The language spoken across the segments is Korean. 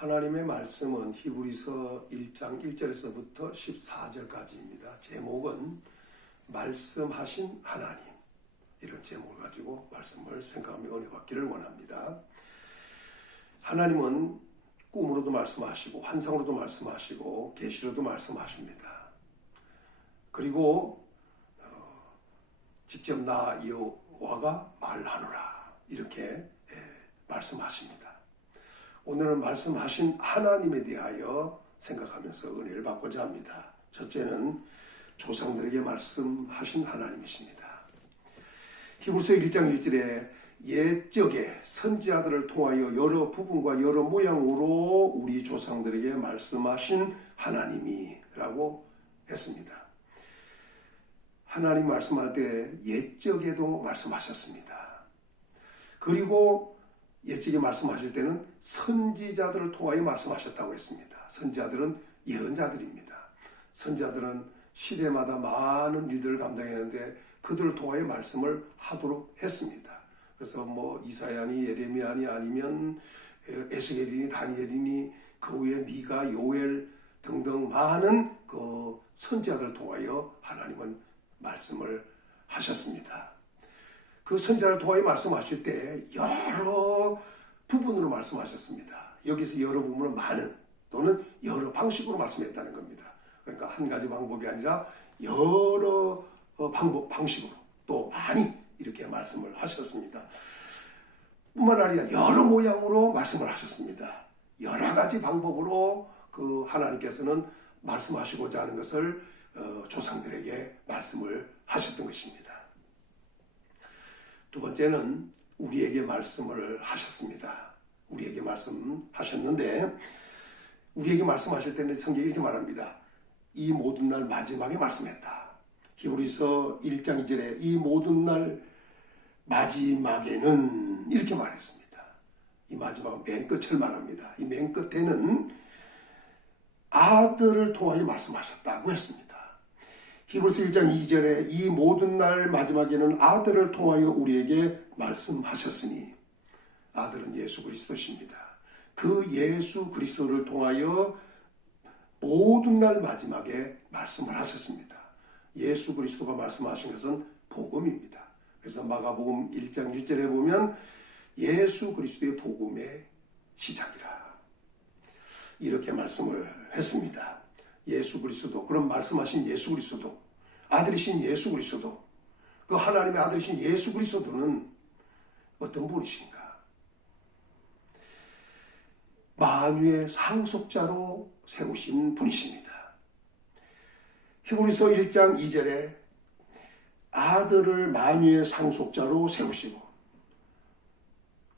하나님의 말씀은 히브리서 1장 1절에서부터 14절까지입니다. 제목은 말씀하신 하나님, 이런 제목을 가지고 말씀을 생각하며 은혜 받기를 원합니다. 하나님은 꿈으로도 말씀하시고 환상으로도 말씀하시고 계시로도 말씀하십니다. 그리고 직접 나 여호와가 말하노라 이렇게 말씀하십니다. 오늘은 말씀하신 하나님에 대하여 생각하면서 은혜를 받고자 합니다. 첫째는 조상들에게 말씀하신 하나님이십니다. 히브리서 1장 1절에 옛적에 선지자들을 통하여 여러 부분과 여러 모양으로 우리 조상들에게 말씀하신 하나님이라고 했습니다. 하나님 말씀할 때 옛적에도 말씀하셨습니다. 그리고 옛적에 말씀하실 때는 선지자들을 통하여 말씀하셨다고 했습니다. 선지자들은 예언자들입니다. 선지자들은 시대마다 많은 일들을 감당했는데 그들을 통하여 말씀을 하도록 했습니다. 그래서 이사야니 예레미야니 아니면 에스겔이니 다니엘이니 그 후에 미가 요엘 등등 많은 그 선지자들을 통하여 하나님은 말씀을 하셨습니다. 그 선지자를 통하여 말씀하실 때 여러 부분으로 말씀하셨습니다. 여기서 여러 부분은 많은 또는 여러 방식으로 말씀했다는 겁니다. 그러니까 한 가지 방법이 아니라 여러 방식으로 또 많이 이렇게 말씀을 하셨습니다. 뿐만 아니라 여러 모양으로 말씀을 하셨습니다. 여러 가지 방법으로 그 하나님께서는 말씀하시고자 하는 것을 조상들에게 말씀을 하셨던 것입니다. 두 번째는 우리에게 말씀을 하셨습니다. 우리에게 말씀하셨는데 우리에게 말씀하실 때는 성경이 이렇게 말합니다. 이 모든 날 마지막에 말씀했다. 히브리서 1장 2절에 이 모든 날 마지막에는 이렇게 말했습니다. 이 마지막은 맨 끝을 말합니다. 이 맨 끝에는 아들을 통하여 말씀하셨다고 했습니다. 히브리서 1장 2절에 이 모든 날 마지막에는 아들을 통하여 우리에게 말씀하셨으니 아들은 예수 그리스도십니다. 그 예수 그리스도를 통하여 모든 날 마지막에 말씀을 하셨습니다. 예수 그리스도가 말씀하신 것은 복음입니다. 그래서 마가복음 1장 1절에 보면 예수 그리스도의 복음의 시작이라 이렇게 말씀을 했습니다. 예수 그리스도, 그럼 말씀하신 예수 그리스도, 아들이신 예수 그리스도, 그 하나님의 아들이신 예수 그리스도는 어떤 분이신가? 만유의 상속자로 세우신 분이십니다. 히브리서 1장 2절에 아들을 만유의 상속자로 세우시고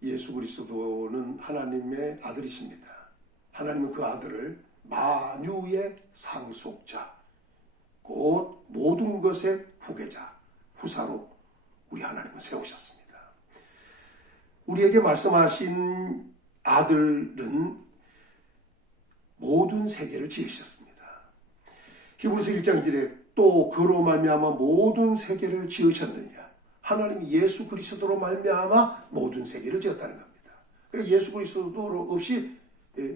예수 그리스도는 하나님의 아들이십니다. 하나님은 그 아들을 만유의 상속자, 곧 모든 것의 후계자, 후사로 우리 하나님은 세우셨습니다. 우리에게 말씀하신 아들은 모든 세계를 지으셨습니다. 히브리서 1장 1절에 또 그로 말미암아 모든 세계를 지으셨느냐. 하나님이 예수 그리스도로 말미암아 모든 세계를 지었다는 겁니다. 그러니까 예수 그리스도 없이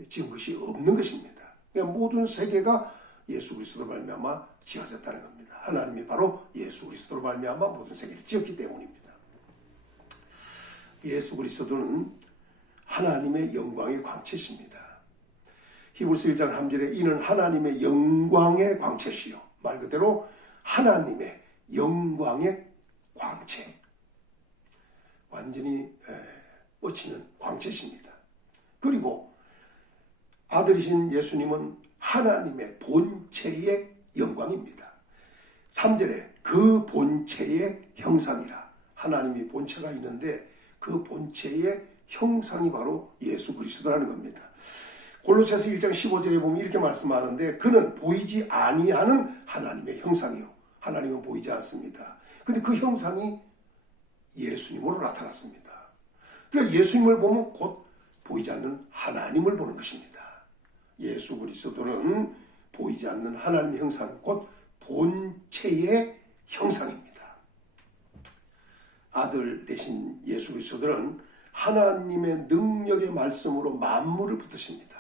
지은 것이 없는 것입니다. 그러니까 모든 세계가 예수 그리스도로 말미암아 지어졌다는 겁니다. 하나님이 바로 예수 그리스도로 말미암아 모든 세계를 지었기 때문입니다. 예수 그리스도는 하나님의 영광의 광채십니다. 히브리서 1장 3절에 이는 하나님의 영광의 광채시요. 말 그대로 하나님의 영광의 광채. 완전히 뻗치는 광채십니다. 그리고 아들이신 예수님은 하나님의 본체의 영광입니다. 3절에 그 본체의 형상이라. 하나님이 본체가 있는데 그 본체의 형상이 바로 예수 그리스도라는 겁니다. 골로새서 1장 15절에 보면 이렇게 말씀하는데 그는 보이지 아니하는 하나님의 형상이요. 하나님은 보이지 않습니다. 근데 그 형상이 예수님으로 나타났습니다. 그러니까 예수님을 보면 곧 보이지 않는 하나님을 보는 것입니다. 예수 그리스도는 보이지 않는 하나님의 형상, 곧 본체의 형상입니다. 아들 대신 예수 그리스도는 하나님의 능력의 말씀으로 만물을 붙드십니다.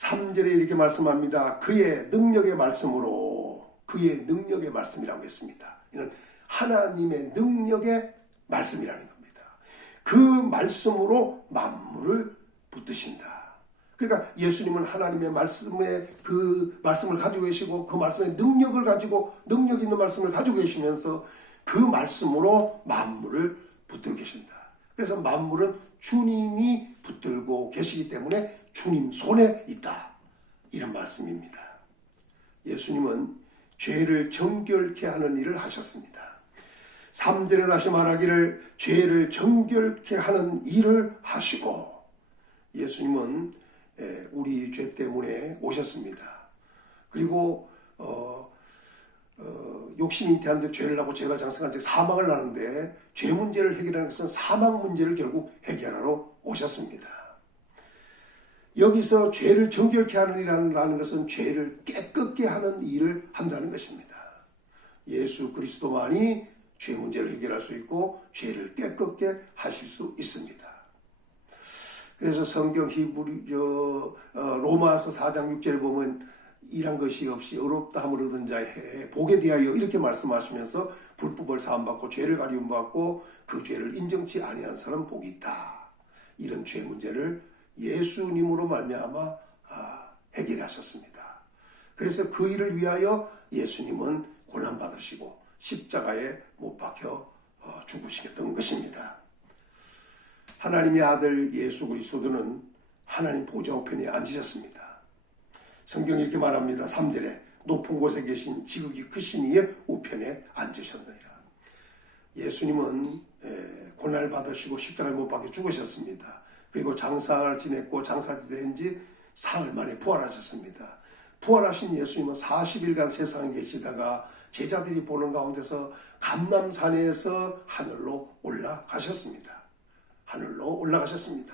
3절에 이렇게 말씀합니다. 그의 능력의 말씀으로, 그의 능력의 말씀이라고 했습니다. 이는 하나님의 능력의 말씀이라는 겁니다. 그 말씀으로 만물을 붙드신다. 그러니까 예수님은 하나님의 말씀에 그 말씀을 가지고 계시고 그 말씀의 능력을 가지고 능력 있는 말씀을 가지고 계시면서 그 말씀으로 만물을 붙들고 계신다. 그래서 만물은 주님이 붙들고 계시기 때문에 주님 손에 있다. 이런 말씀입니다. 예수님은 죄를 정결케 하는 일을 하셨습니다. 3절에 다시 말하기를 죄를 정결케 하는 일을 하시고 예수님은 우리 죄 때문에 오셨습니다. 그리고 욕심이 잉태한 데 죄를 하고 죄가 장성한 즉 사망을 하는데 죄 문제를 해결하는 것은 사망 문제를 결국 해결하러 오셨습니다. 여기서 죄를 정결케 하는 일이라는 것은 죄를 깨끗게 하는 일을 한다는 것입니다. 예수 그리스도만이 죄 문제를 해결할 수 있고 죄를 깨끗게 하실 수 있습니다. 그래서 성경 로마서 4장 6절에 보면 일한 것이 없이 의롭다함을 얻은 자의 복에 대하여 이렇게 말씀하시면서 불법을 사함받고 죄를 가리움받고 그 죄를 인정치 아니한 사람은 복이 있다. 이런 죄 문제를 예수님으로 말미암아 해결하셨습니다. 그래서 그 일을 위하여 예수님은 고난받으시고 십자가에 못 박혀 죽으시겠던 것입니다. 하나님의 아들 예수 그리스도는 하나님 보좌 우편에 앉으셨습니다. 성경이 이렇게 말합니다. 3절에 높은 곳에 계신 지극히 크신 이의 우편에 앉으셨느니라. 예수님은 고난을 받으시고 십자가에 못 박혀 죽으셨습니다. 그리고 장사를 지냈고 장사된 지 사흘 만에 부활하셨습니다. 부활하신 예수님은 40일간 세상에 계시다가 제자들이 보는 가운데서 감람산에서 하늘로 올라가셨습니다. 하늘로 올라가셨습니다.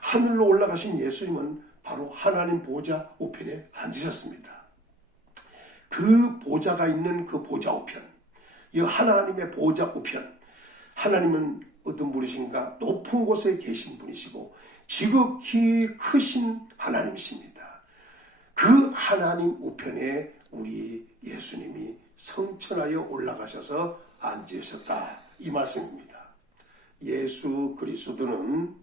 하늘로 올라가신 예수님은 바로 하나님 보좌 우편에 앉으셨습니다. 그 보좌가 있는 그 보좌 우편, 이 하나님의 보좌 우편, 하나님은 어떤 분이신가? 높은 곳에 계신 분이시고 지극히 크신 하나님이십니다. 그 하나님 우편에 우리 예수님이 성천하여 올라가셔서 앉으셨다. 이 말씀입니다. 예수 그리스도는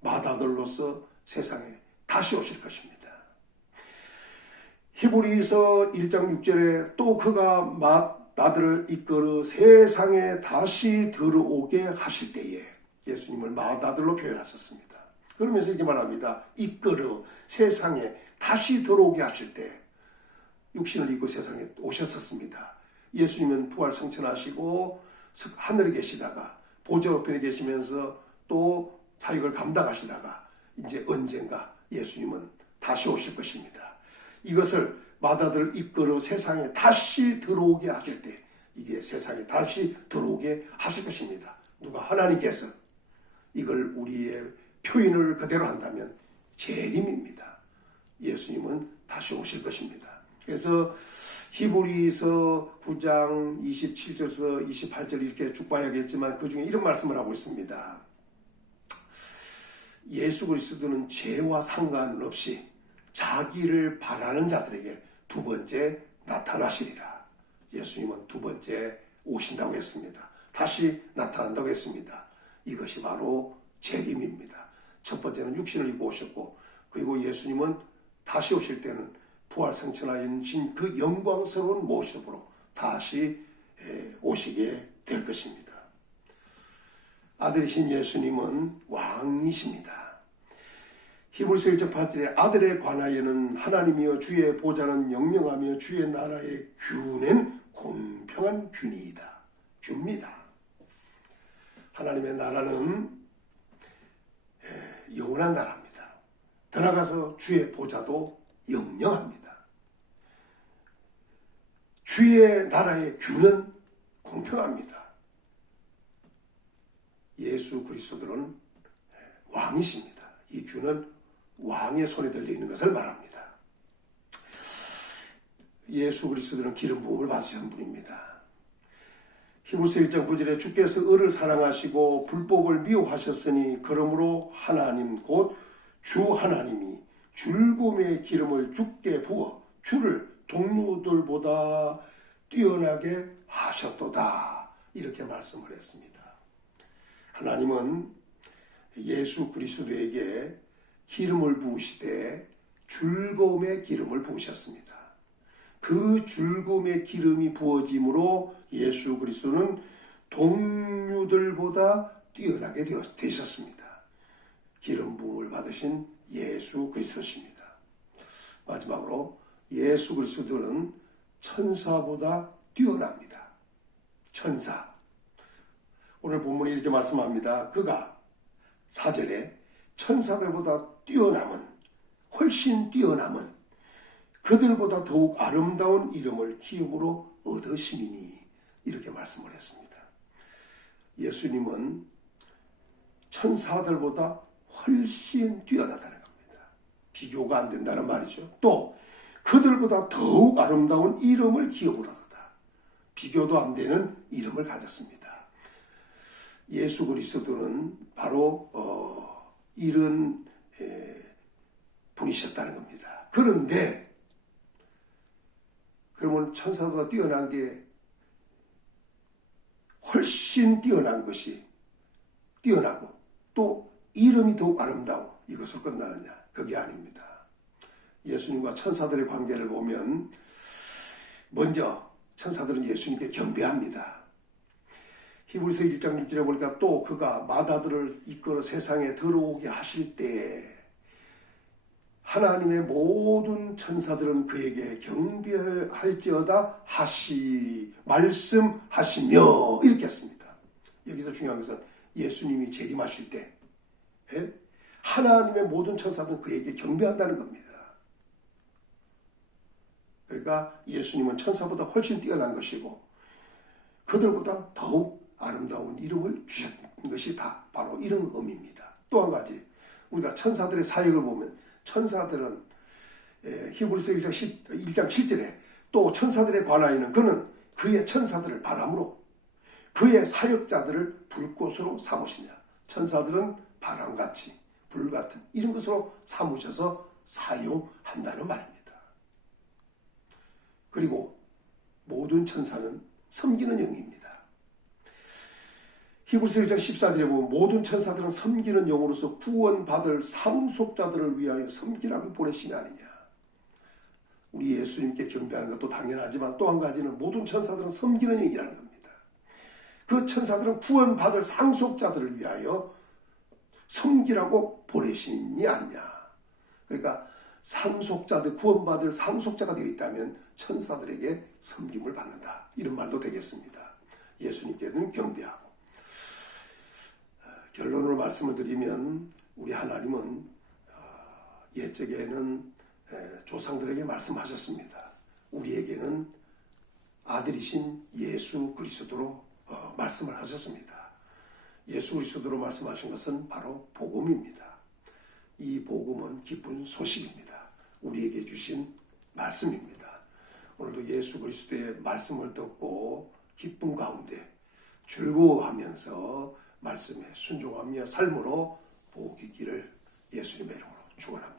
맏아들로서 세상에 다시 오실 것입니다. 히브리서 1장 6절에 또 그가 맏아들을 이끌어 세상에 다시 들어오게 하실 때에 예수님을 맏아들로 표현하셨습니다. 그러면서 이렇게 말합니다. 이끌어 세상에 다시 들어오게 하실 때 육신을 입고 세상에 오셨었습니다. 예수님은 부활 성천하시고 하늘에 계시다가 보좌 우편에 계시면서 또 사역을 감당하시다가 이제 언젠가 예수님은 다시 오실 것입니다. 이것을 맏아들을 이끌어 세상에 다시 들어오게 하실 때 이게 세상에 다시 들어오게 하실 것입니다. 누가? 하나님께서. 이걸 우리의 표현을 그대로 한다면 재림입니다. 예수님은 다시 오실 것입니다. 그래서 히브리서 9장 27절에서 28절 이렇게 쭉 봐야겠지만 그 중에 이런 말씀을 하고 있습니다. 예수 그리스도는 죄와 상관없이 자기를 바라는 자들에게 두 번째 나타나시리라. 예수님은 두 번째 오신다고 했습니다. 다시 나타난다고 했습니다. 이것이 바로 재림입니다. 첫 번째는 육신을 입고 오셨고 그리고 예수님은 다시 오실 때는 부활 성천하신 그 영광스러운 모습으로 다시 오시게 될 것입니다. 아들이신 예수님은 왕이십니다. 히브리서 1장 8절에 아들에 관하여는 하나님이여 주의 보좌는 영영하며 주의 나라의 균은 공평한 균이다. 균입니다. 하나님의 나라는 영원한 나라입니다. 들어가서 주의 보좌도 영영합니다. 주의 나라의 균은 공평합니다. 예수 그리스도는 왕이십니다. 이 균은 왕의 손에 들려있는 것을 말합니다. 예수 그리스도는 기름 부음을 받으신 분입니다. 히브리서 1장 9절에 주께서 을을 사랑하시고 불법을 미워하셨으니 그러므로 하나님 곧 주 하나님이 즐거움의 기름을 주께 부어 주를 동료들보다 뛰어나게 하셨도다. 이렇게 말씀을 했습니다. 하나님은 예수 그리스도에게 기름을 부으시되 즐거움의 기름을 부으셨습니다. 그 즐거움의 기름이 부어짐으로 예수 그리스도는 동료들보다 뛰어나게 되셨습니다. 기름 부음을 받으신 예수 그리스도십니다. 마지막으로 예수 그리스도는 천사보다 뛰어납니다. 천사. 오늘 본문이 이렇게 말씀합니다. 그가 4절에 천사들보다 뛰어남은, 훨씬 뛰어남은 그들보다 더욱 아름다운 이름을 기업으로 얻으심이니, 이렇게 말씀을 했습니다. 예수님은 천사들보다 훨씬 뛰어나다는 겁니다. 비교가 안 된다는 말이죠. 또 그들보다 더욱 아름다운 이름을 기업으로 얻었다. 비교도 안 되는 이름을 가졌습니다. 예수 그리스도는 바로 이런 분이셨다는 겁니다. 그런데 그러면 천사보다 뛰어난 게 훨씬 뛰어난 것이 뛰어나고 또 이름이 더욱 아름다워 이것으로 끝나느냐? 그게 아닙니다. 예수님과 천사들의 관계를 보면 먼저 천사들은 예수님께 경배합니다. 히브리서 1장 6절에 보니까 또 그가 마다들을 이끌어 세상에 들어오게 하실 때 하나님의 모든 천사들은 그에게 경배할지어다 말씀하시며 이렇게 했습니다. 여기서 중요한 것은 예수님이 재림하실 때 하나님의 모든 천사들은 그에게 경배한다는 겁니다. 그러니까 예수님은 천사보다 훨씬 뛰어난 것이고 그들보다 더욱 아름다운 이름을 주셨던 것이 다 바로 이런 의미입니다. 또 한 가지 우리가 천사들의 사역을 보면 천사들은 히브리서 1장 7절에 또 천사들에 관하여는 그는 그의 천사들을 바람으로 그의 사역자들을 불꽃으로 삼으시냐. 천사들은 바람같이 불같은 이런 것으로 삼으셔서 사용한다는 말입니다. 그리고 모든 천사는 섬기는 영입니다. 히브리서 1장 14절에 보면 모든 천사들은 섬기는 영으로서 구원받을 상속자들을 위하여 섬기라고 보내시냐 아니냐. 우리 예수님께 경배하는 것도 당연하지만 또 한 가지는 모든 천사들은 섬기는 영이라는 겁니다. 그 천사들은 구원받을 상속자들을 위하여 섬기라고 보내시니 아니냐. 그러니까 상속자들, 구원받을 상속자가 되어 있다면 천사들에게 섬김을 받는다. 이런 말도 되겠습니다. 예수님께는 경배하고. 결론으로 말씀을 드리면 우리 하나님은 옛적에는 조상들에게 말씀하셨습니다. 우리에게는 아들이신 예수 그리스도로 말씀을 하셨습니다. 예수 그리스도로 말씀하신 것은 바로 복음입니다. 이 복음은 기쁜 소식입니다. 우리에게 주신 말씀입니다. 오늘도 예수 그리스도의 말씀을 듣고 기쁨 가운데 즐거워하면서 말씀에 순종하며 삶으로 복이 있기를 예수님의 이름으로 축원합니다.